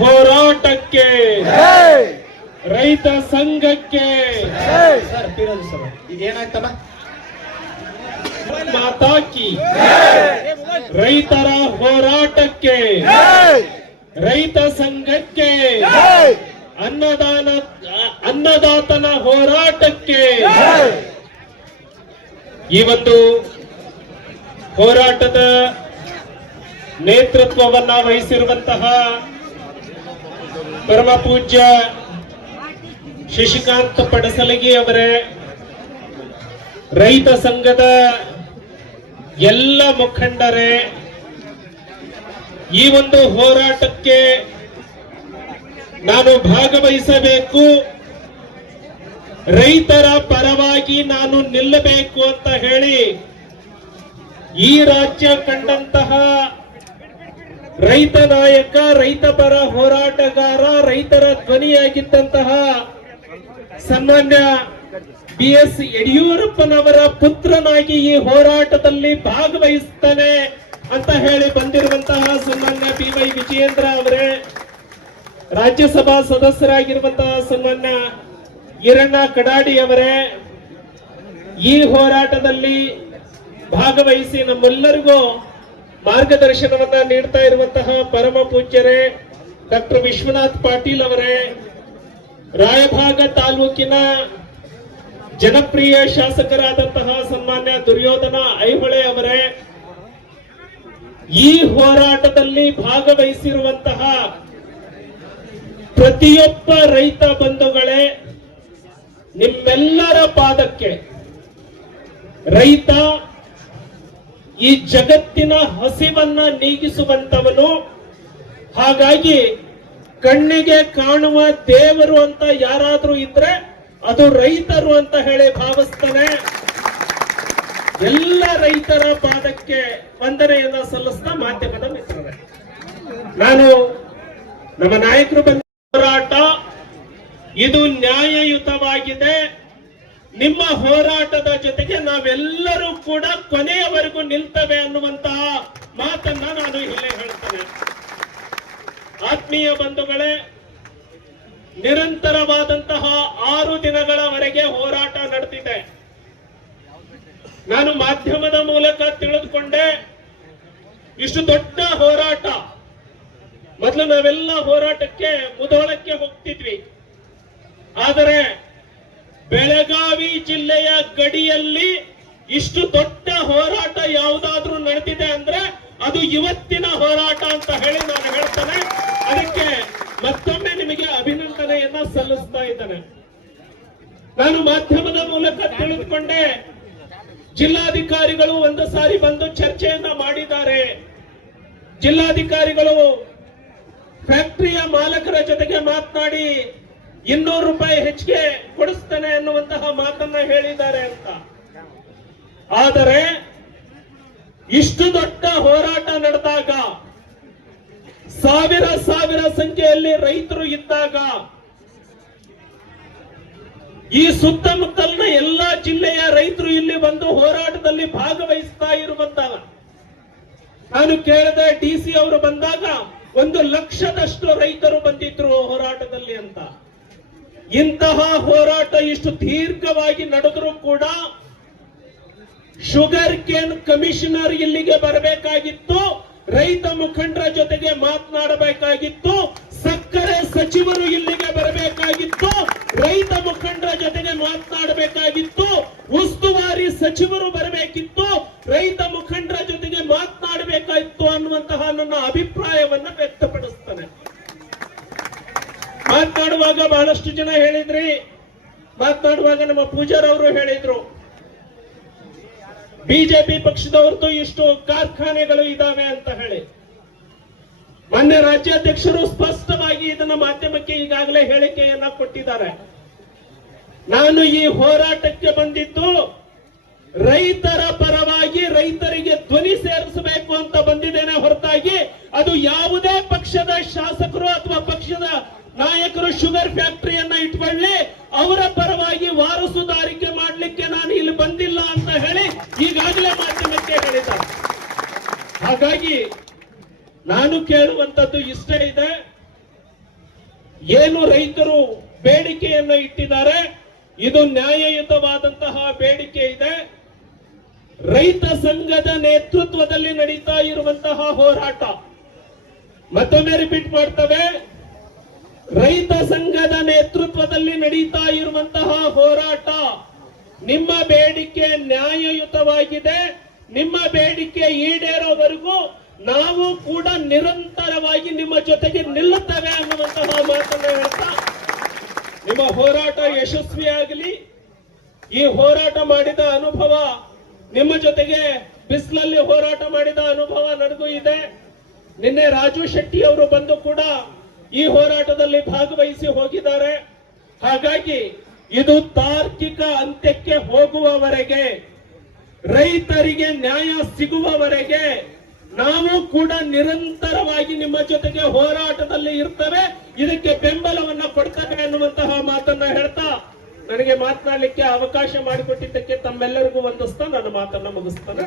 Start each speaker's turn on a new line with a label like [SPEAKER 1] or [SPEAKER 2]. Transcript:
[SPEAKER 1] ಹೋರಾಟಕ್ಕೆ. ರೈತ ಸಂಘಕ್ಕೆ.
[SPEAKER 2] ಸರ್ ಸರ್
[SPEAKER 1] ಮಾತಾಕಿ. ರೈತರ ಹೋರಾಟಕ್ಕೆ. ರೈತ ಸಂಘಕ್ಕೆ. ಅನ್ನದಾನ ಅನ್ನದಾತನ ಹೋರಾಟಕ್ಕೆ. ಈ ಒಂದು ಹೋರಾಟದ ನೇತೃತ್ವವನ್ನ ವಹಿಸಿರುವಂತಹ ಪರಮ ಪೂಜ್ಯ ಶಶಿಕಾಂತ್ ಪಡಸಲಗಿ ಅವರೇ, ರೈತ ಸಂಘದ ಎಲ್ಲ ಮುಖಂಡರೇ, ಈ ಒಂದು ಹೋರಾಟಕ್ಕೆ ನಾನು ಭಾಗವಹಿಸಬೇಕು. ರೈತರ ಪರವಾಗಿ ನಾನು ನಿಲ್ಲಬೇಕು ಅಂತ ಹೇಳಿ ಈ ರಾಜ್ಯ ಕಂಡಂತಹ ರೈತ ನಾಯಕ, ರೈತ ಪರ ಹೋರಾಟಗಾರ, ರೈತರ ಧ್ವನಿಯಾಗಿದ್ದಂತಹ ಸನ್ಮಾನ್ಯ ಬಿ ಎಸ್ ಯಡಿಯೂರಪ್ಪನವರ ಪುತ್ರನಾಗಿ ಈ ಹೋರಾಟದಲ್ಲಿ ಭಾಗವಹಿಸ್ತಾನೆ ಅಂತ ಹೇಳಿ ಬಂದಿರುವಂತಹ ಸನ್ಮಾನ್ಯ ಬಿ ವೈ ವಿಜಯೇಂದ್ರ ಅವರೇ. ರಾಜ್ಯಸಭಾ ಸದಸ್ಯರಾಗಿರುವಂತಹ ಸನ್ಮಾನ್ಯ ಈರಣ್ಣ ಕಡಾಡಿ ಅವರೇ. ಈ ಹೋರಾಟದಲ್ಲಿ ಭಾಗವಹಿಸಿ ನಮ್ಮೆಲ್ಲರಿಗೂ ಮಾರ್ಗದರ್ಶನವನ್ನ ನೀಡ್ತಾ ಇರುವಂತಹ ಪರಮ ಪೂಜ್ಯರೇ, ಡಾಕ್ಟರ್ ವಿಶ್ವನಾಥ್ ಪಾಟೀಲ್ ಅವರೇ, ರಾಯಭಾಗ ತಾಲೂಕಿನ ಜನಪ್ರಿಯ ಶಾಸಕರಾದಂತಹ ಸನ್ಮಾನ್ಯ ದುರ್ಯೋಧನ ಐಹೊಳೆ ಅವರೇ, ಈ ಹೋರಾಟದಲ್ಲಿ ಭಾಗವಹಿಸಿರುವಂತಹ ಪ್ರತಿಯೊಬ್ಬ ರೈತ ಬಂಧುಗಳೇ, ನಿಮ್ಮೆಲ್ಲರ ಪಾದಕ್ಕೆ ರೈತ ಈ ಜಗತ್ತಿನ ಹಸಿವನ್ನ ನೀಗಿಸುವಂತವನು. ಹಾಗಾಗಿ ಕಣ್ಣಿಗೆ ಕಾಣುವ ದೇವರು ಅಂತ ಯಾರಾದ್ರೂ ಇದ್ರೆ ಅದು ರೈತರು ಅಂತ ಹೇಳಿ ಭಾವಿಸ್ತಾನೆ. ಎಲ್ಲ ರೈತರ ಪಾದಕ್ಕೆ ವಂದನೆಯನ್ನ ಸಲ್ಲಿಸ್ತಾ ಮಾಧ್ಯಮದ ಮಿತ್ರರೇ. ನಾನು ನಮ್ಮ ನಾಯಕರು ಬಂದ ಹೋರಾಟ, ಇದು ನ್ಯಾಯಯುತವಾಗಿದೆ. ನಿಮ್ಮ ಹೋರಾಟದ ಜೊತೆಗೆ ನಾವೆಲ್ಲರೂ ಕೂಡ ಕೊನೆಯವರೆಗೂ ನಿಲ್ತವೆ ಅನ್ನುವಂತಹ ಮಾತನ್ನ ನಾನು ಇಲ್ಲೇ ಹೇಳ್ತೇನೆ. ಆತ್ಮೀಯ ಬಂಧುಗಳೇ, ನಿರಂತರವಾದಂತಹ ಆರು ದಿನಗಳವರೆಗೆ ಹೋರಾಟ ನಡೆದಿದೆ. ನಾನು ಮಾಧ್ಯಮದ ಮೂಲಕ ತಿಳಿದುಕೊಂಡೆ, ಇಷ್ಟು ದೊಡ್ಡ ಹೋರಾಟ. ಮೊದಲು ನಾವೆಲ್ಲ ಹೋರಾಟಕ್ಕೆ ಮುದೋಳಕ್ಕೆ ಹೋಗ್ತಿದ್ವಿ. ಆದರೆ ಬೆಳಗಾವಿ ಜಿಲ್ಲೆಯ ಗಡಿಯಲ್ಲಿ ಇಷ್ಟು ದೊಡ್ಡ ಹೋರಾಟ ಯಾವುದಾದ್ರೂ ನಡೆದಿದೆ ಅಂದ್ರೆ ಅದು ಇವತ್ತಿನ ಹೋರಾಟ ಅಂತ ಹೇಳಿ ನಾನು ಹೇಳ್ತೇನೆ. ಅದಕ್ಕೆ ಮತ್ತೊಮ್ಮೆ ನಿಮಗೆ ಅಭಿನಂದನೆಯನ್ನ ಸಲ್ಲಿಸ್ತಾ ಇದ್ದೇನೆ. ನಾನು ಮಾಧ್ಯಮದ ಮೂಲಕ ತಿಳಿದುಕೊಂಡೆ, ಜಿಲ್ಲಾಧಿಕಾರಿಗಳು ಒಂದು ಸಾರಿ ಬಂದು ಚರ್ಚೆಯನ್ನ ಮಾಡಿದ್ದಾರೆ. ಜಿಲ್ಲಾಧಿಕಾರಿಗಳು ಫ್ಯಾಕ್ಟರಿಯ ಮಾಲಕರ ಜೊತೆಗೆ ಮಾತನಾಡಿ ಇನ್ನೂರು ರೂಪಾಯಿ ಹೆಚ್ಚಿಗೆ ಕೊಡಿಸ್ತೇನೆ ಅನ್ನುವಂತಹ ಮಾತನ್ನ ಹೇಳಿದ್ದಾರೆ ಅಂತ. ಆದರೆ, ಇಷ್ಟು ದೊಡ್ಡ ಹೋರಾಟ ನಡೆದಾಗ, ಸಾವಿರ ಸಾವಿರ ಸಂಖ್ಯೆಯಲ್ಲಿ ರೈತರು ಇದ್ದಾಗ, ಈ ಸುತ್ತಮುತ್ತಲಿನ ಎಲ್ಲಾ ಜಿಲ್ಲೆಯ ರೈತರು ಇಲ್ಲಿ ಬಂದು ಹೋರಾಟದಲ್ಲಿ ಭಾಗವಹಿಸ್ತಾ ಇರುವಂತ ನಾನು ಕೇಳಿದೆ, ಡಿ ಸಿ ಅವರು ಬಂದಾಗ ಒಂದು ಲಕ್ಷದಷ್ಟು ರೈತರು ಬಂದಿದ್ರು ಹೋರಾಟದಲ್ಲಿ ಅಂತ. ಇಂತಹ ಹೋರಾಟ ಇಷ್ಟು ದೀರ್ಘವಾಗಿ ನಡೆದರೂ ಕೂಡ ಶುಗರ್ ಕೇನ್ ಕಮಿಷನರ್ ಇಲ್ಲಿಗೆ ಬರಬೇಕಾಗಿತ್ತು. ರೈತ ಮುಖಂಡರ ಜೊತೆಗೆ ಮಾತನಾಡಬೇಕಾಗಿತ್ತು. ಸಕ್ಕರೆ ಸಚಿವರು ಇಲ್ಲಿಗೆ ಬರಬೇಕಾಗಿತ್ತು. ರೈತ ಮುಖಂಡರ ಜೊತೆಗೆ ಮಾತನಾಡಬೇಕಾಗಿತ್ತು. ಉಸ್ತುವಾರಿ ಸಚಿವರು ಮಾತನಾಡುವಾಗ ಬಹಳಷ್ಟು ಜನ ಹೇಳಿದ್ರಿ. ಮಾತನಾಡುವಾಗ ನಮ್ಮ ಪೂಜಾರವರು ಹೇಳಿದ್ರು. ಬಿಜೆಪಿ ಪಕ್ಷದವ್ರದ್ದು ಇಷ್ಟು ಕಾರ್ಖಾನೆಗಳು ಇದಾವೆ ಅಂತ ಹೇಳಿ. ಮೊನ್ನೆ ರಾಜ್ಯಾಧ್ಯಕ್ಷರು ಸ್ಪಷ್ಟವಾಗಿ ಇದನ್ನ ಮಾಧ್ಯಮಕ್ಕೆ ಈಗಾಗಲೇ ಹೇಳಿಕೆಯನ್ನ ಕೊಟ್ಟಿದ್ದಾರೆ. ನಾನು ಈ ಹೋರಾಟಕ್ಕೆ ಬಂದಿದ್ದು ರೈತರ ಪರವಾಗಿ ರೈತರಿಗೆ ಧ್ವನಿ ಸೇರಿಸಬೇಕು ಅಂತ ಬಂದಿದ್ದೇನೆ ಹೊರತಾಗಿ ಅದು ಯಾವುದೇ ಪಕ್ಷದ ಶಾಸಕರು ಅಥವಾ ಪಕ್ಷದ ನಾಯಕರು ಶುಗರ್ ಫ್ಯಾಕ್ಟರಿಯನ್ನ ಇಟ್ಕೊಳ್ಳಿ, ಅವರ ಪರವಾಗಿ ವಾರಸುದಾರಿಕೆ ಮಾಡಲಿಕ್ಕೆ ನಾನು ಇಲ್ಲಿ ಬಂದಿಲ್ಲ ಅಂತ ಹೇಳಿ ಈಗಾಗಲೇ ಮಾಧ್ಯಮಕ್ಕೆ ಹೇಳಿದ್ದಾರೆ. ಹಾಗಾಗಿ ನಾನು ಕೇಳುವಂತದ್ದು ಇಷ್ಟೇ ಇದೆ. ಏನು ರೈತರು ಬೇಡಿಕೆಯನ್ನು ಇಟ್ಟಿದ್ದಾರೆ, ಇದು ನ್ಯಾಯಯುತವಾದಂತಹ ಬೇಡಿಕೆ ಇದೆ. ರೈತ ಸಂಘದ ನೇತೃತ್ವದಲ್ಲಿ ನಡೀತಾ ಇರುವಂತಹ ಹೋರಾಟ ಮತ್ತೊಮ್ಮೆ ರಿಪೀಟ್ ಮಾಡ್ತವೆ. ರೈತ ಸಂಘದ ನೇತೃತ್ವದಲ್ಲಿ ನಡೀತಾ ಇರುವಂತಹ ಹೋರಾಟ ನಿಮ್ಮ ಬೇಡಿಕೆ ನ್ಯಾಯಯುತವಾಗಿದೆ. ನಿಮ್ಮ ಬೇಡಿಕೆ ಈಡೇರೋವರೆಗೂ ನಾವು ಕೂಡ ನಿರಂತರವಾಗಿ ನಿಮ್ಮ ಜೊತೆಗೆ ನಿಲ್ಲುತ್ತೇವೆ ಅನ್ನುವಂತಹ ಮಾತನ್ನ ಹೇಳ್ತಾ, ನಿಮ್ಮ ಹೋರಾಟ ಯಶಸ್ವಿಯಾಗಲಿ ಈ ಹೋರಾಟ ಮಾಡಿದ ಅನುಭವ ನಿಮ್ಮ ಜೊತೆಗೆ ಬಿಸಿಲಲ್ಲಿ ಹೋರಾಟ ಮಾಡಿದ ಅನುಭವ ನಡೆದು ಇದೆ. ನಿನ್ನೆ ರಾಜು ಶೆಟ್ಟಿ ಅವರು ಬಂದು ಕೂಡ ಈ ಹೋರಾಟದಲ್ಲಿ ಭಾಗವಹಿಸಿ ಹೋಗಿದ್ದಾರೆ. ಹಾಗಾಗಿ ಇದು ತಾರ್ಕಿಕ ಅಂತ್ಯಕ್ಕೆ ಹೋಗುವವರೆಗೆ ರೈತರಿಗೆ ನ್ಯಾಯ ಸಿಗುವವರೆಗೆ ನಾವು ಕೂಡ ನಿರಂತರವಾಗಿ ನಿಮ್ಮ ಜೊತೆಗೆ ಹೋರಾಟದಲ್ಲಿ ಇರ್ತೇವೆ. ಇದಕ್ಕೆ ಬೆಂಬಲವನ್ನ ಕೊಡ್ತೇವೆ ಅನ್ನುವಂತಹ ಮಾತನ್ನ ಹೇಳ್ತಾ ನನಗೆ ಮಾತನಾಡಲಿಕ್ಕೆ ಅವಕಾಶ ಮಾಡಿಕೊಟ್ಟಿದ್ದಕ್ಕೆ ತಮ್ಮೆಲ್ಲರಿಗೂ ವಂದಿಸ್ತಾ ನನ್ನ ಮಾತನ್ನ ಮುಗಿಸ್ತಾನೆ